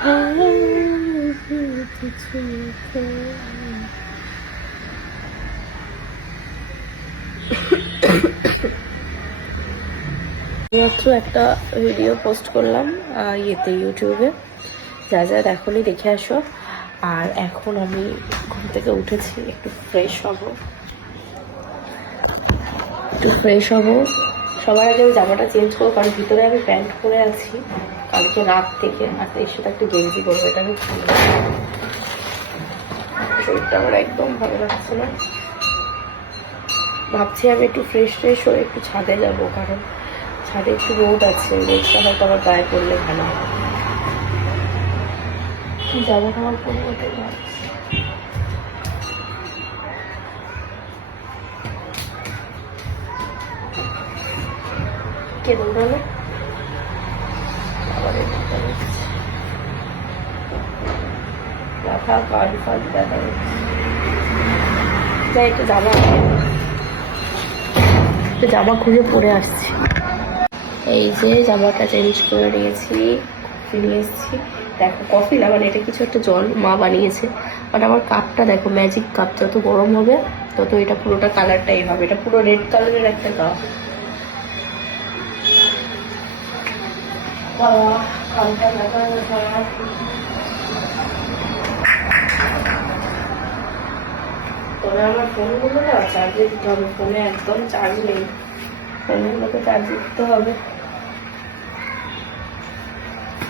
মাত্র একটা video post করলাম ইউটিউবে, যা যা দেখোনি দেখে আসো। আর এখন আমি ঘুম থেকে উঠেছি, একটু ফ্রেশ হব। সবার আগে আমি জামাটা চেঞ্জ করবো, কারণ ভিতরে আমি প্যান্ট পরে আছি কালকে রাত থেকে, আর এর সাথে একটু গেঞ্জি করবো। এটা আমি শরীরটা আমার একদম ভালো লাগছে না। ভাবছি আমি একটু ফ্রেশ হয়ে একটু ছাদে যাবো, কারণ ছাদে একটু রোদ আছে, রোদটা হয়তো আমার গায়ে পড়লে ভালো হয়। যাবো খাওয়ার পরিবর্তে ভাবছি কে দৌড়ালো মাথা কাল ফাল দেখা যাই, একটু জামা খুঁজে পরে আসছি। এই যে জামাটা চেঞ্জ করে নিয়েছি, কফি নিয়ে এসেছি। দেখো কফি না, মানে এটা কিছু একটা জল মা বানিয়েছে। বাট আমার কাপটা দেখো, ম্যাজিক কাপ, যত গরম হবে তত এটা পুরোটা কালারটাই হবে। এটা পুরো রেড কালারের একটা কাপ। তবে আমার ফোনগুলো না চার্জে দিতে হবে, ফোনে একদম চার্জ নেই, ফোনগুলোকে চার্জে দিতে হবে।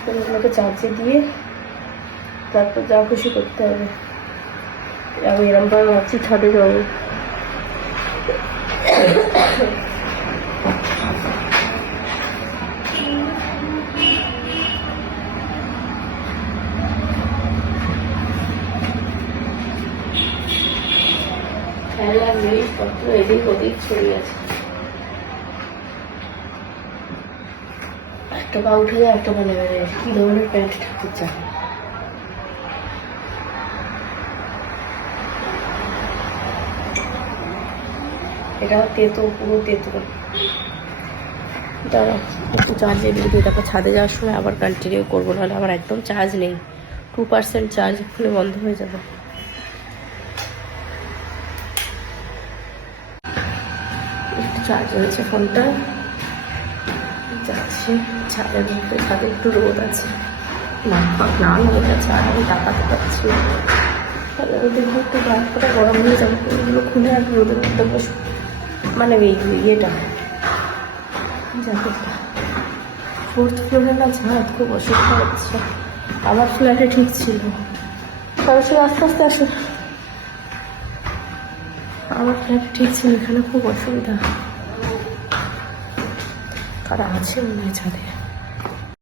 ফোনগুলোকে চার্জে দিয়ে তারপর যা খুশি করতে হবে। আমি এরকমভাবে ভাবছি ছাদে যাবো। খেলার জিনিসপত্র এদিক ওদিক ছড়িয়ে আছে। একটা পা উঠে যায়, একটা পা নেমে যায়। কি ধরনের প্যান্ট ঠাকুর চায়। এটা তেতো, পুরো তেতো। দাঁড়া একটু চার্জে দিয়ে, তারপর ছাদে যাওয়ার সময় আবার কন্টিনিউ করবো, নাহলে আমার একদম চার্জ নেই। 2% চার্জ খুলে বন্ধ হয়ে যাবে। একটু চার্জ হয়েছে ফোনটা, যাচ্ছি ছাদের মধ্যে। ছাদে একটু রোদ আছে, না হয়ে যাচ্ছে, আর আমি তাকাতে পারছি। দেখবো একটু গাছটা গরম হয়ে যাবে, এগুলো খুলে আর রোদের মধ্যে বসবো। মানে ইয়েটা জ্যাকেটটা। 4th ফ্লোরে না ছাদ, খুব অসুবিধা হচ্ছে। আমার ফ্ল্যাটে ঠিক ছিল। সরাসরি আস্তে আস্তে আসে। আমার ফ্ল্যাটে ঠিক ছিল, এখানে খুব অসুবিধা। কারা আছে মনে হয় ছাদে।